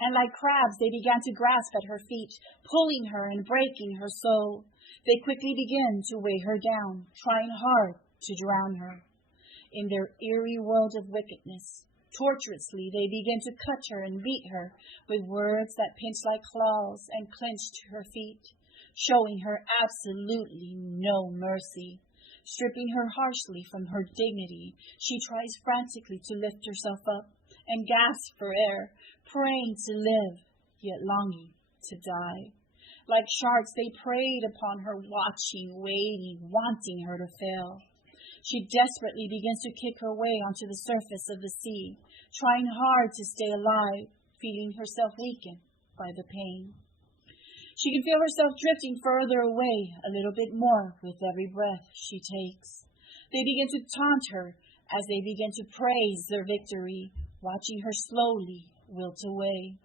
And like crabs, they began to grasp at her feet, pulling her and breaking her soul. They quickly began to weigh her down, trying hard to drown her. In their eerie world of wickedness, torturously, they began to cut her and beat her with words that pinched like claws and clenched her feet, showing her absolutely no mercy. Stripping her harshly from her dignity, she tries frantically to lift herself up and gasp for air, praying to live, yet longing to die. Like sharks, they preyed upon her, watching, waiting, wanting her to fail. She desperately begins to kick her way onto the surface of the sea, trying hard to stay alive, feeling herself weaken by the pain. She can feel herself drifting further away a little bit more with every breath she takes. They begin to taunt her as they begin to praise their victory, watching her slowly wilt away.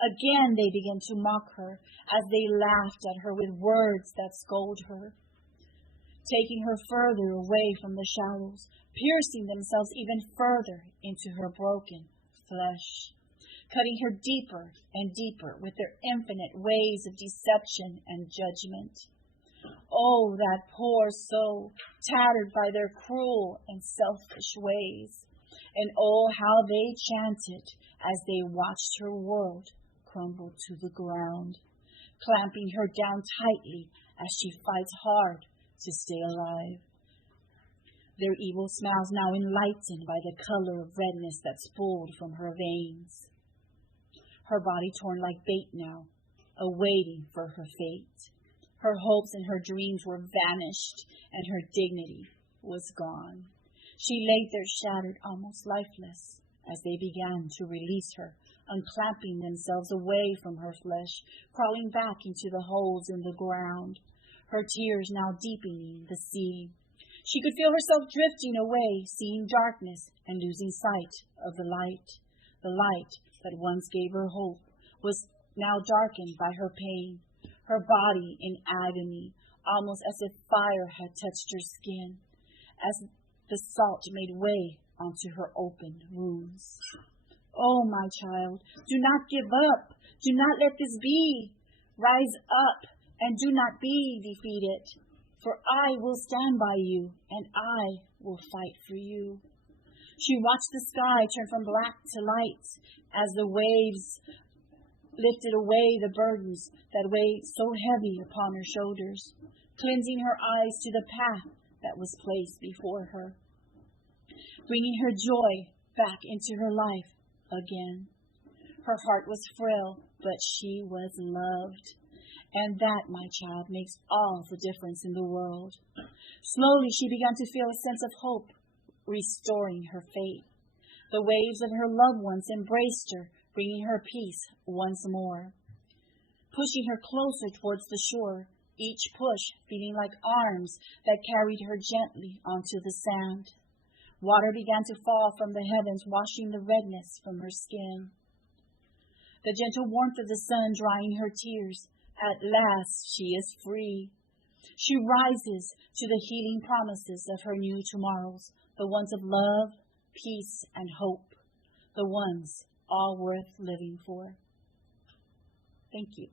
Again they begin to mock her as they laughed at her with words that scold her, taking her further away from the shallows, piercing themselves even further into her broken flesh, cutting her deeper and deeper with their infinite ways of deception and judgment. Oh, that poor soul, tattered by their cruel and selfish ways. And oh, how they chanted as they watched her world crumble to the ground, clamping her down tightly as she fights hard to stay alive. Their evil smiles now enlightened by the color of redness that spooled from her veins. Her body torn like bait now, awaiting for her fate. Her hopes and her dreams were vanished, and her dignity was gone. She lay there shattered, almost lifeless, as they began to release her, unclamping themselves away from her flesh, crawling back into the holes in the ground, her tears now deepening the sea. She could feel herself drifting away, seeing darkness and losing sight of the light. The light that once gave her hope was now darkened by her pain, her body in agony, almost as if fire had touched her skin, as the salt made way onto her open wounds. Oh, my child, do not give up. Do not let this be. Rise up and do not be defeated, for I will stand by you and I will fight for you. She watched the sky turn from black to light as the waves lifted away the burdens that weighed so heavy upon her shoulders, cleansing her eyes to the path that was placed before her, bringing her joy back into her life again. Her heart was frail, but she was loved. And that, my child, makes all the difference in the world. Slowly, she began to feel a sense of hope, restoring her faith. The waves of her loved ones embraced her, bringing her peace once more, pushing her closer towards the shore, each push feeling like arms that carried her gently onto the sand. Water began to fall from the heavens, washing the redness from her skin. The gentle warmth of the sun drying her tears. At last she is free. She rises to the healing promises of her new tomorrows, the ones of love, peace, and hope, the ones all worth living for. Thank you.